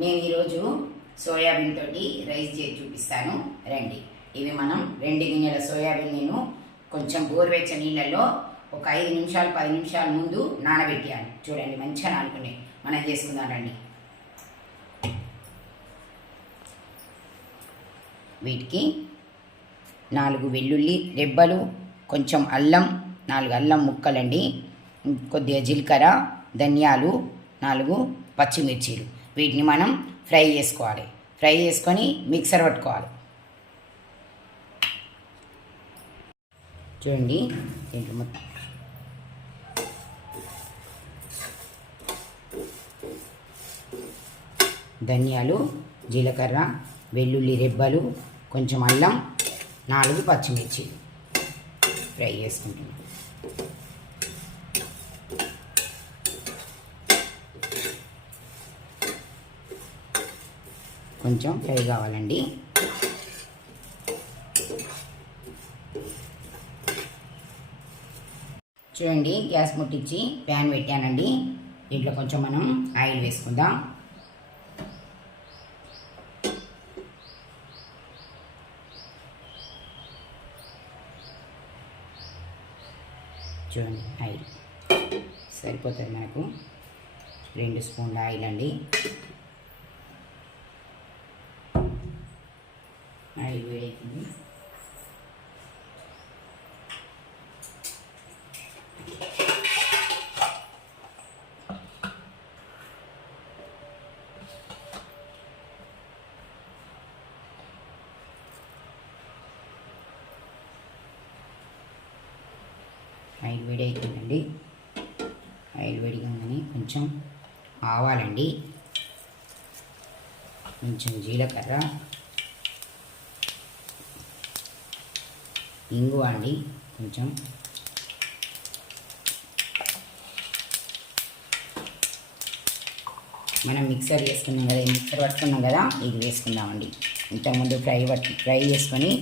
నేను ఈరోజు సోయాబీన్ తోటి రైస్ చేసి చూపిస్తాను రండి. ఇవి మనం 2 గిన్నెల సోయాబీన్ నేను కొంచెం గోరువెచ్చ నీళ్ళల్లో ఒక 5 నిమిషాలు 10 నిమిషాల ముందు నానబెట్టాను. చూడండి మంచిగా నానుకున్నాయి. మనం చేసుకుందాం రండి. వీటికి 4 వెల్లుల్లి రెబ్బలు, కొంచెం అల్లం, 4 అల్లం ముక్కలండి, కొద్దిగా జీలకర్ర, ధనియాలు, 4 పచ్చిమిర్చీలు. వీటిని మనం ఫ్రై చేసుకోవాలి. ఫ్రై చేసుకొని మిక్సర్ పట్టుకోవాలి. చూడండి దీంట్లో మొత్తం ధనియాలు, జీలకర్ర, వెల్లుల్లి రెబ్బలు, కొంచెం అల్లం, 4 పచ్చిమిర్చి ఫ్రై చేసుకుంటున్నాం. కొంచెం ఫ్రై కావాలండి. చూడండి గ్యాస్ ముట్టించి ప్యాన్ పెట్టానండి. దీంట్లో కొంచెం మనం ఆయిల్ వేసుకుందాం. చూడండి ఆయిల్ సరిపోతుంది మనకు. 2 స్పూన్ల ఆయిల్ అండి. ఆయిల్ వేడవుతుంది. ఆయిల్ వేడవుతుందండి. ఆయిల్ వేడిగానే కొంచెం ఆవాలండి, కొంచెం జీలకర్ర, ఇంగువ అండి, కొంచెం మనం మిక్సర్ చేసుకున్నాం కదా, మిక్సర్ పట్టుకున్నాం కదా, ఇది వేసుకుందామండి. ఇంతకుముందు ఫ్రై చేసుకొని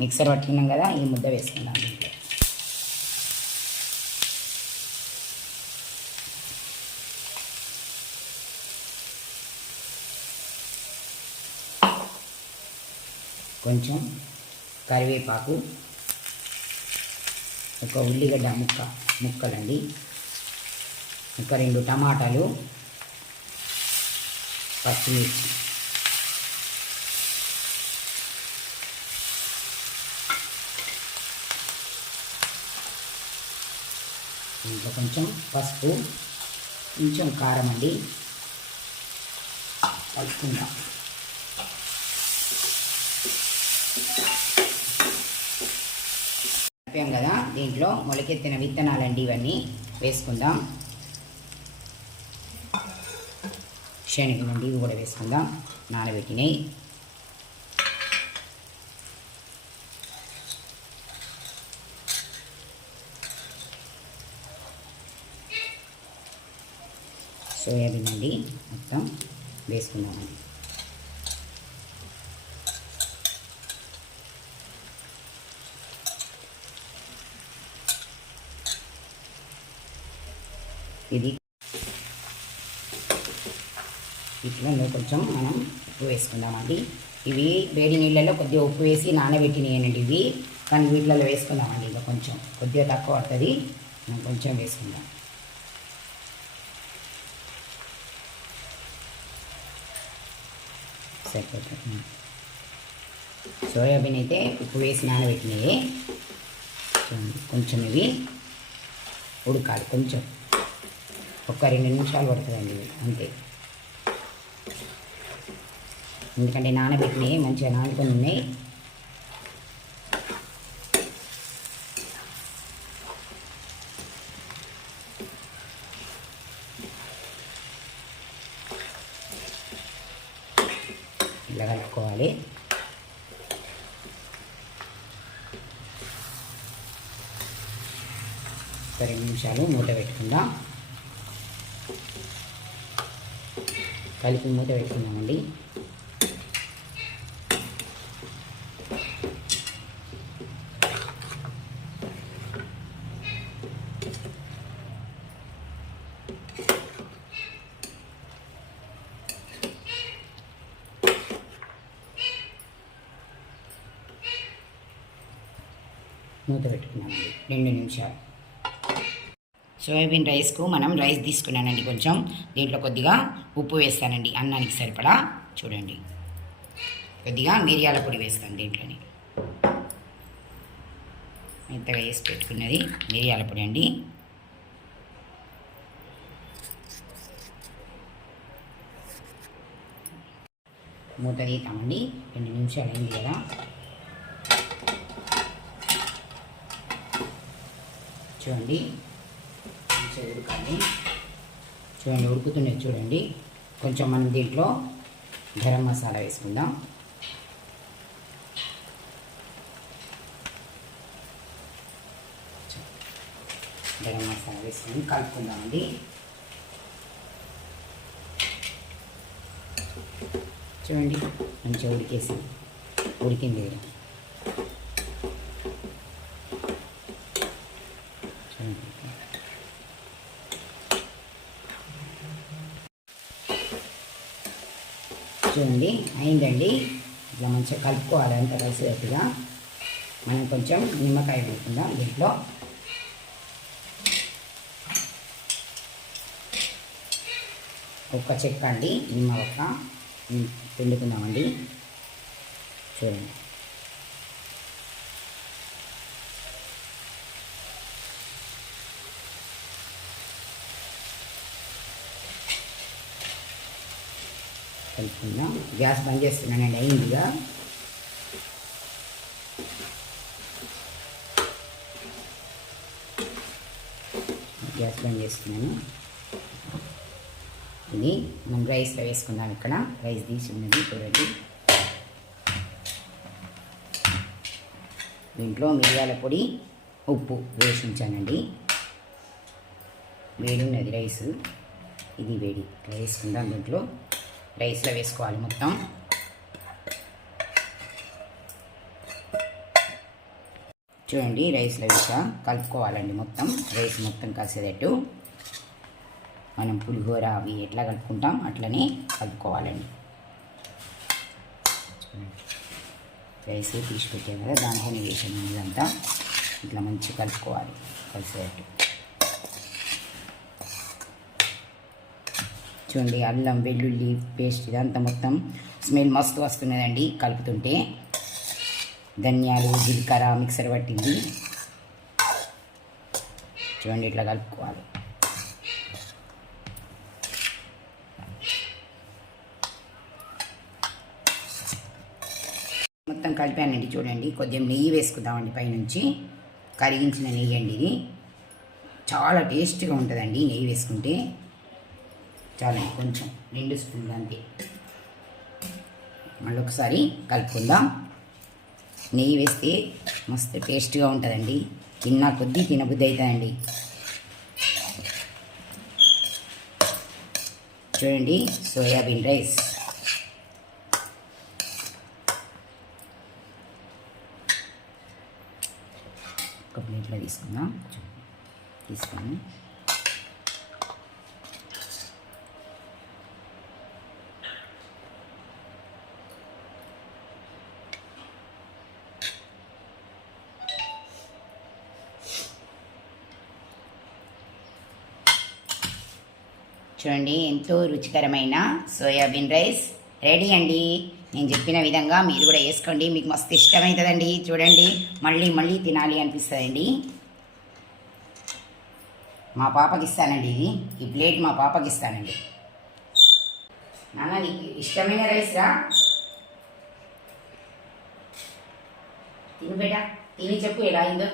మిక్సర్ పట్టుకున్నాం కదా, ఈ ముద్ద వేసుకుందాం. దీంట్లో కొంచెం కరివేపాకు, ఒక ఉల్లిగడ్డ ముక్కలండి, ఒక 2 టమాటాలు, పచ్చిమిర్చి, ఇంట్లో కొంచెం పసుపు, కొంచెం కారం అండి, కలుపుకుందాం. చెప్పాం కదా, దీంట్లో మొలకెత్తిన విత్తనాలండి, ఇవన్నీ వేసుకుందాం. శనగలండి, ఇవి కూడా వేసుకుందాం, నానబెట్టినాయి. సోయాబీన్ అండి మొత్తం వేసుకుందామండి. ఇది ఇట్లా కొంచెం మనం ఉప్పు వేసుకుందామండి. ఇవి వేడి నీళ్ళల్లో కొద్దిగా ఉప్పు వేసి నానబెట్టినాయనండి ఇవి, కానీ వీటిలో వేసుకుందామండి. ఇంకా కొంచెం కొద్దిగా తక్కువ పడుతుంది, మనం కొంచెం వేసుకుందాం. సరిపోతుంది. సోయాబీన్ అయితే ఉప్పు వేసి నానబెట్టినాయి. కొంచెం ఇవి ఉడకాలి, కొంచెం ఒక 2 నిమిషాలు పడుతుందండి అంతే. ఎందుకంటే నానబెట్టినాయి, మంచిగా నానుకొని ఉన్నాయి. ఇలా కలుపుకోవాలి. ఒక 2 నిమిషాలు మూత పెట్టుకుందాం. కలిపి మూత పెట్టుకుందామండి. మూత పెట్టుకున్నామండి 2 నిమిషాలు. సోయాబీన్ రైస్కు మనం రైస్ తీసుకున్నానండి. కొంచెం దీంట్లో కొద్దిగా ఉప్పు వేస్తానండి, అన్నానికి సరిపడా. చూడండి, కొద్దిగా మిరియాల పొడి వేస్తాను దీంట్లోని. మెత్తగా వేసి పెట్టుకున్నది మిరియాల పొడి అండి. మూత తీస్తామండి. 2 నిమిషాలు అయింది కదా. చూడండి, మంచిగా ఉడకాలి. చూడండి, ఉడుకుతున్నది చూడండి. కొంచెం మనం దీంట్లో గరం మసాలా వేసుకుందాం. గరం మసాలా వేసుకొని కలుపుకుందామండి. చూడండి, మంచిగా ఉడికింది. చూడండి, అయిందండి. ఇట్లా మంచిగా కలుపుకోవాలి అంత కలిసేట్టుగా. మనం కొంచెం నిమ్మకాయ వేసుకుందాం దీంట్లో. ఒక్క చెక్క అండి, నిమ్మ ఒక్క పిండుకుందామండి. చూడండి, కలుపుకుందాం. గ్యాస్ బంద్ చేస్తున్నానండి, అయిందిగా. గ్యాస్ బంద్ చేస్తున్నాను. ఇది మనం రైస్లో వేసుకుందాం. ఇక్కడ రైస్ తీసి ఉన్నది చూడండి. దీంట్లో మిరియాల పొడి, ఉప్పు వేసి ఉంచానండి. వేడి ఉన్నది రైస్, ఇది వేడి. వేసుకుందాం దీంట్లో. రైస్లో వేసుకోవాలి మొత్తం. చూడండి, రైస్లో వేసా కలుపుకోవాలండి మొత్తం. రైస్ మొత్తం కలిసేటట్టు మనం పులిహోర అవి ఎట్లా కలుపుకుంటాం అట్లనే కలుపుకోవాలండి. రైస్ తీసి పెట్టాం కదా, దాంట్లోనే వేసాను ఇదంతా. ఇట్లా మంచిగా కలుపుకోవాలి కలిసేటట్టు. చూడండి, అల్లం వెల్లుల్లి పేస్ట్ ఇదంతా మొత్తం స్మెల్ మస్తు వస్తున్నదండి కలుపుతుంటే. ధనియాలు జీలకర్ర మిక్సర్ పట్టింది. చూడండి, ఇట్లా కలుపుకోవాలి. మొత్తం కలిపానండి. చూడండి, కొద్దిగా నెయ్యి వేసుకుందామండి పైనుంచి. కరిగించిన నెయ్యి అండి ఇది. చాలా టేస్ట్గా ఉంటుందండి నెయ్యి వేసుకుంటే. చాలా కొంచెం 2 స్పూన్లు అంతే. మళ్ళీ ఒకసారి కలుపుకుందాం. నెయ్యి వేస్తే మస్తు టేస్ట్గా ఉంటుందండి. తిన్నా కొద్దీ తినబుద్ధి అవుతుందండి. చూడండి, సోయాబీన్ రైస్. ఒక ప్లేట్లో తీసుకుందాం. తీసుకొని చూడండి, ఎంతో రుచికరమైన సోయాబీన్ రైస్ రెడీ అండి. నేను చెప్పిన విధంగా మీరు కూడా వేసుకోండి, మీకు మస్తు ఇష్టమవుతుందండి. చూడండి, మళ్ళీ మళ్ళీ తినాలి అనిపిస్తుందండి. మా పాపకి ఇస్తానండి ఇది. ఈ ప్లేట్ మా పాపకి ఇస్తానండి. నాన్న, నీకు ఇష్టమైన రైస్ రా, తిను బేటా. తిని చెప్పు ఎలా అయిందో.